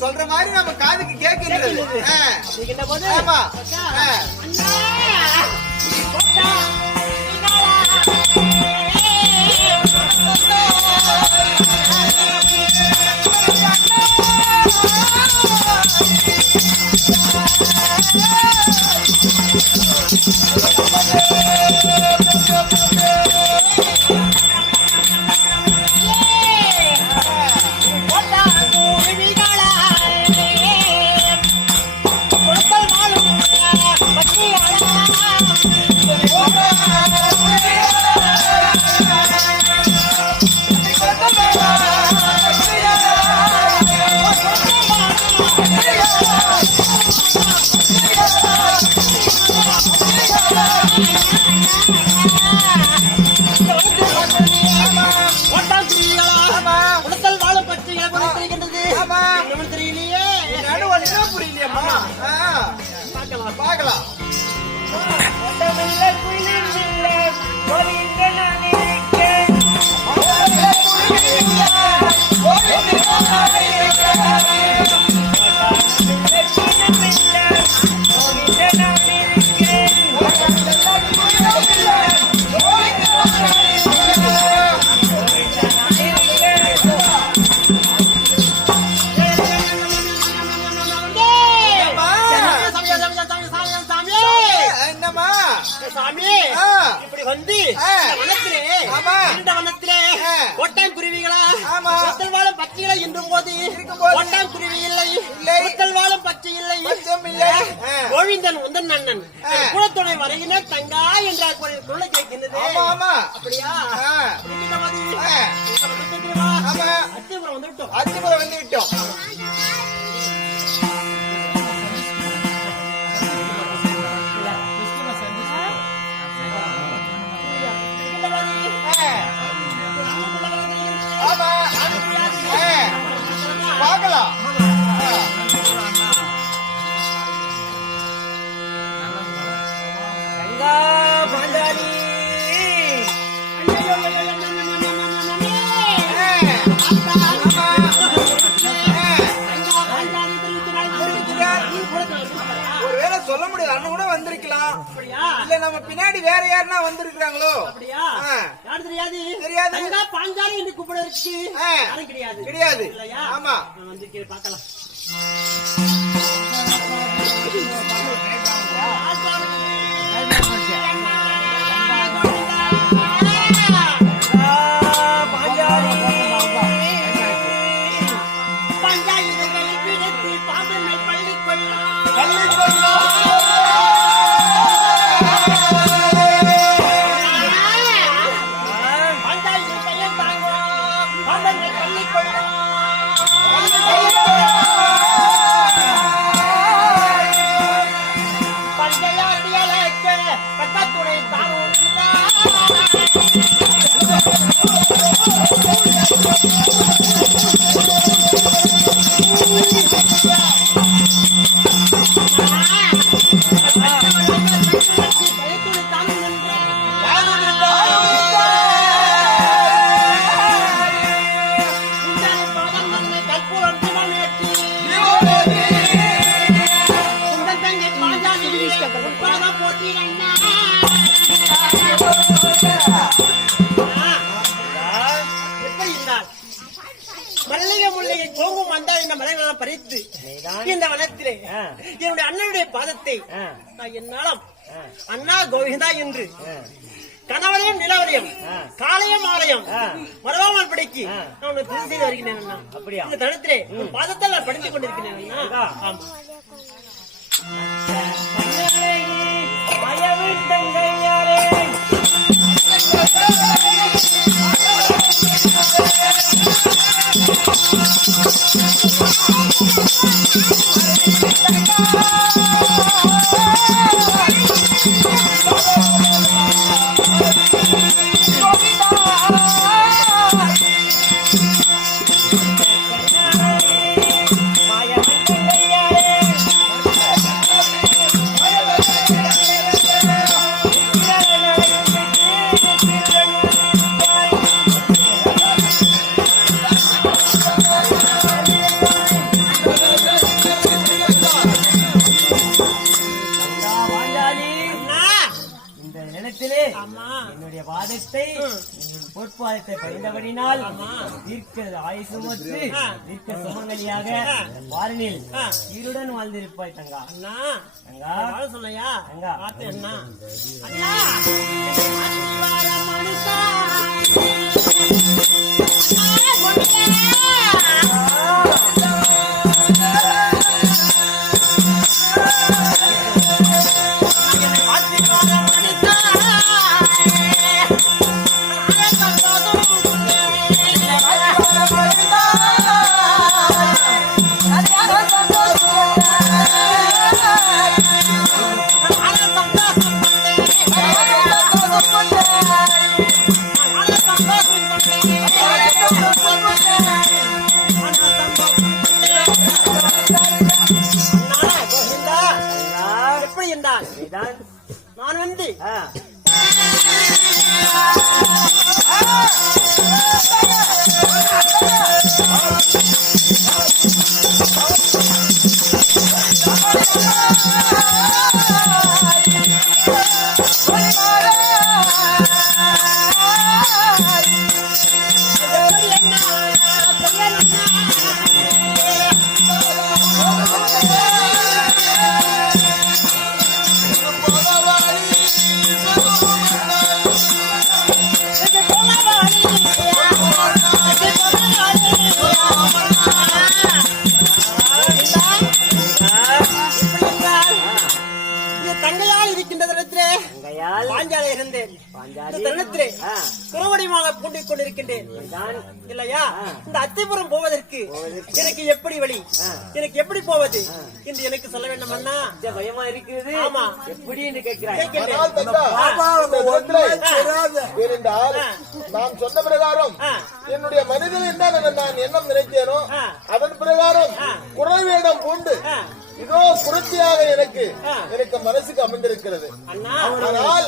சொல்ற மாதிரி நம்ம காதுக்கு கேட்கிறது. கோவிந்தன் உந்தன் அண்ணன் குலத்துணை வரையினர் தங்கா என்றால் சொல்ல கேட்கின்றது. அத்திபுரம் வந்து விட்டோம். பார்க்கலாம். ஒருவேளை சொல்ல முடியாது, அண்ணன் கூட வந்திருக்கலாம். இல்ல நம்ம பின்னாடி வேற யாருன்னா வந்திருக்காங்களோ? தெரியாது. பாஞ்சாலி என்று கூப்பிடுறதுக்கு கிடையாது. ஆமா, பார்க்கலாம். பறித்து இந்த வனத்திலே என்னுடைய அண்ணனுடைய பாதத்தை நான் என்னாலும் அண்ணா கோவிந்தா என்று கணவரையும் நிலவரையும் காலையும் மாலையும் மறவாமல் படிக்கு நான் உன்னை துதி செய்து வருகிறேன் அண்ணா. அப்படியா? இந்த தடத்திலே உன் பாதத்தில் நான் படித்துக் கொண்டிருக்கிறேன் அண்ணா. ஆமா. என்னுடைய வாதத்தை பொற்பாதத்தை பறிந்தபடினால் தீர்க்க ஆயுசுமற்று தீர்க்க சுமங்கலியாக வாரனில் இருடன் வாழ்ந்திருப்பாய் தங்கா. தங்கா சொல்லையா தங்கா என்ன எப்படி என்றால் நான் வந்து தங்கையால் இருக்கின்றதிடத்திலே பாஞ்சாலை இருந்தேன். குறவடிமாக பூண்டிக் கொண்டிருக்கின்றேன் இல்லையா? இந்த அத்திபுரம் போவதற்கு எனக்கு எப்படி வழி, எனக்கு எப்படி போவது என்று எனக்கு சொல்ல வேண்டும் அண்ணா. பயமா இருக்கிறது. ஆமா, எப்படி என்று கேட்கிறேன். நான் சொன்ன பிரகாரம் என்னுடைய மனிதன் என்ன நான் எண்ணம் நினைத்தேனோ அதன் பிரகாரம் குறவேடம் பூண்டு இதோ குருத்தியாக எனக்கு மனசுக்கு அமைந்திருக்கிறது. ஆனால்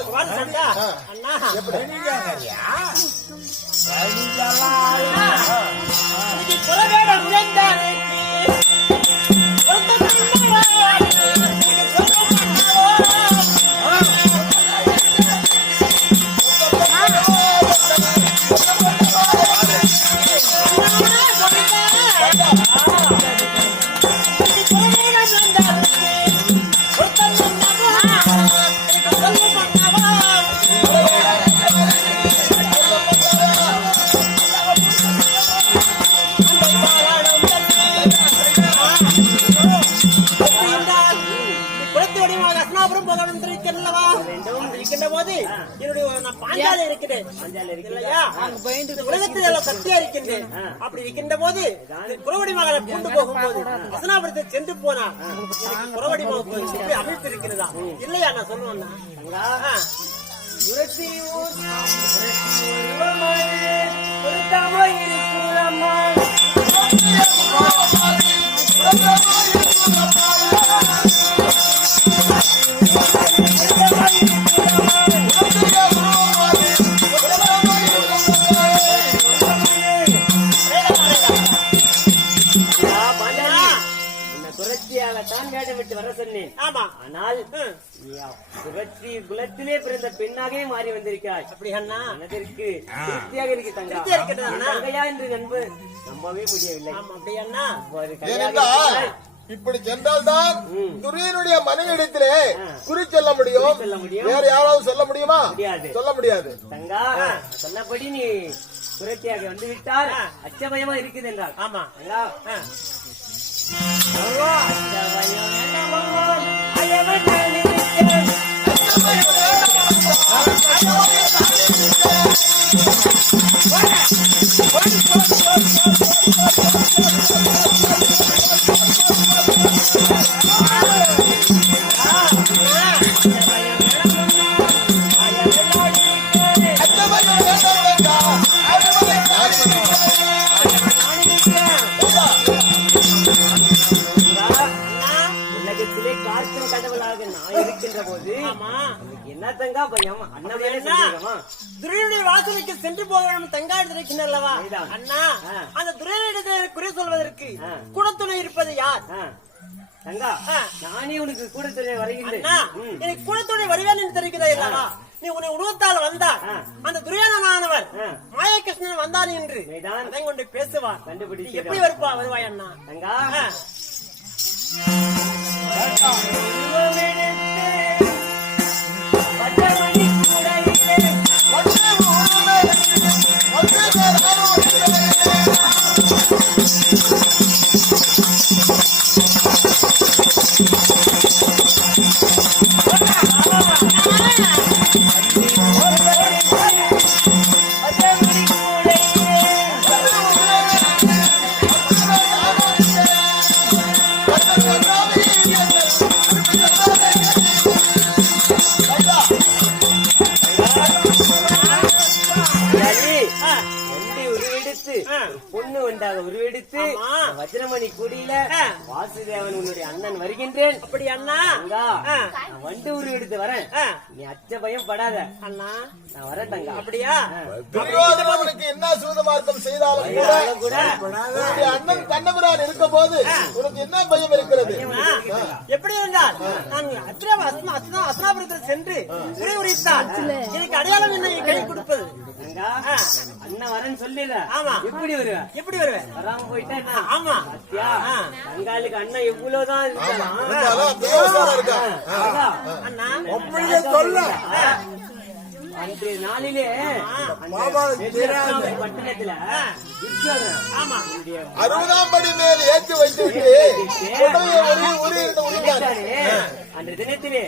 அப்படி இருக்கின்ற போது குறவடி மகளை கொண்டு போகும்போது வசனாபுரத்தை சென்று போனா குறவடி மகள் அமைப்பு இருக்கிறதா இல்லையா? நான் சொல்லுவேன்னா விட்டு வர சொன்னேன். ஆமா, ஆனால் புரட்சி குலத்திலே பிறந்த பெண்ணாகவே மாறி வந்திருக்காய். அப்படி அண்ணா மனதிற்கு திருப்தியாக இருக்கு தங்கா. தங்கையா என்று நம்பவே முடியவில்லை. அப்படி அண்ணா இப்படி சென்றால்தான் துரியனுடைய மனைவிடத்திலே குறி சொல்ல முடியும். சொல்ல முடியும். வேற யாராவது சொல்ல முடியுமா? முடியாது. சொல்ல முடியாது. தங்கா சொன்னபடி நீ புரட்சியாக வந்து விட்டார். அச்சபயமா இருக்குது என்றால் ஆமா. தங்கா அச்சபயம் வேண்டாம் அம்மா. அயவன் நினைத்தேன். உலகத்திலே காற்றும் கடவுளாக நான் இருக்கின்ற போது என்ன தங்கா பயம்? அண்ணன் மேலே சந்தேகமா? துரியனுடைய வாசலுக்கு சென்று போகணும் தங்கா இருக்கிறல்லவா அண்ணா? அந்த துரியனிடத்தில் குறி சொல்வதற்கு குடத்துணை இருப்பது யார்? தங்கா நானே உனக்கு கூட தெரிய வருகின்றேன். எனக்கு குடத்துணை வருவேன் என்று தெரிகிறதா இல்லவா? நீ உன்னை உருவத்தால் வந்தார் அந்த துரியானவர் மாயகிருஷ்ணன் வந்தான் என்று அதை கொண்டு பேசுவார். கண்டுபிடிச்சு எப்படி வருவாய் அண்ணா? தங்கா பொண்ணு வந்தாக உருவெடுத்து வஜ்ரமணி குடியில வாசுதேவன் உன்னுடைய அண்ணன் வருகின்றேன். அப்படி அண்ணா வண்டு உருவெடுத்து வரேன். நீ அச்ச பயம் படாத அண்ணா. நான் வரேன் தங்கா. அப்படியா? துரியோதனனுக்கு என்ன சூதமார்க்கம் செய்தாலும் கூட உன்னுடைய அண்ணன் கண்ணபிரான் இருக்க போது உனக்கு என்ன பயம் இருக்கிறது? எப்படி இருந்தால் நான் அஸ்னாபுரத்தில் சென்று உரை உரைத்தால் எனக்கு அடையாளம் என்ன கை கொடுப்பது? அண்ணன் வரேன்னு சொல்லிடுற. ஆமா. எப்படி வருவேன்? எப்படி வருவேன்? வராம போயிட்டா? ஆமா. தங்காளுக்கு அண்ணன் எவ்வளவுதான் அண்ணா சொல்ல அன்றைய நாளிலே பட்டணத்துல 60ஆம் படி மேல் ஏற்றி வைத்துவிட்டு அன்றைய தினத்திலே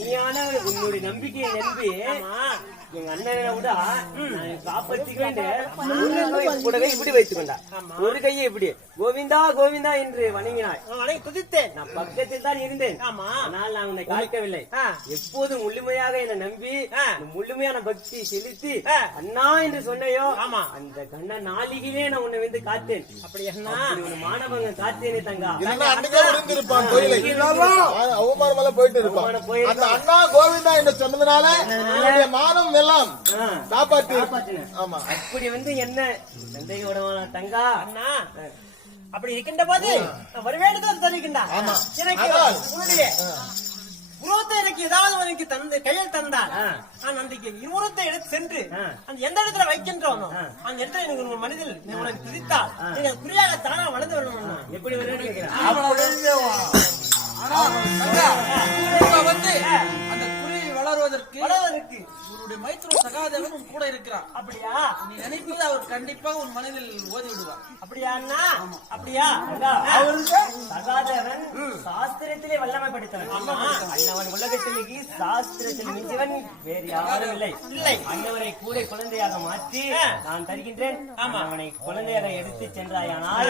நீயான உன்னுடைய நம்பிக்கையை நம்பி எங்க அண்ணனை விட காப்பத்திக்க கூடவே இப்படி வைத்துக் கொண்டா. ஒரு கையை இப்படி கோவிந்தா கோவிந்தா என்று வணங்கினாய். துதித்தேன். நான் பக்கத்தில் தான் இருந்தேன். ஆனால் நான் உன்னை காக்கவில்லை. எப்போது முழுமையாக என்னை நம்பி முழுமையான பக்தி செலுத்தி அண்ணா என்று சொன்னையோ அந்த கண்ண நாளிகளே நான் உன்னை வந்து காத்தேன். அப்படி என்ன மாணவங்க காத்தேனே தங்கா. அவமானமெல்லாம் போயிட்டு இருப்பான். அந்த அண்ணா கோவிந்தா என்று சொன்னதுனால மானம் எல்லாம் காப்பாற்றி. ஆமா. அப்படி வந்து என்ன சந்தேகப்படவான தங்கா அண்ணா அப்படி இருக்கின்ற போது வருவேண்டுதான் தெரிவிக்கின்றார். எனக்கு உன்னுடைய உருவத்தை எனக்கு ஏதாவது எனக்கு தந்து கையில் தந்தால் நான் அன்றைக்கு உருவத்தை எடுத்து சென்று அந்த எந்த இடத்துல வைக்கின்றோனோ அந்த இடத்துல எனக்கு உங்கள் மனதில் உனக்கு திரித்தால் நீங்க குறியாக தானா வளர்ந்து வரணும். எப்படி வருவேன் வந்து அந்த குறி வளர்வதற்கு உன்னுடைய மைத்ரு சகாதேவன் உன் கூட இருக்கிறான். அப்படியா? நீ நினைப்பது அவர் கண்டிப்பாக உன் மனதில் ஓதி விடுவார். அப்படியா அண்ணா? அப்படியா? சகாதேவன் சாஸ்திரத்திலே வல்லமை படித்தவன். அண்ணவன் உலகத்திலேக்கு சாஸ்திரத்தில் மிஞ்சவன் வேறு யாரும் இல்லை. அண்ணவரை கூட குழந்தையாக மாற்றி நான் தருகின்றேன். அவனை குழந்தையாக எடுத்து சென்றாயானால்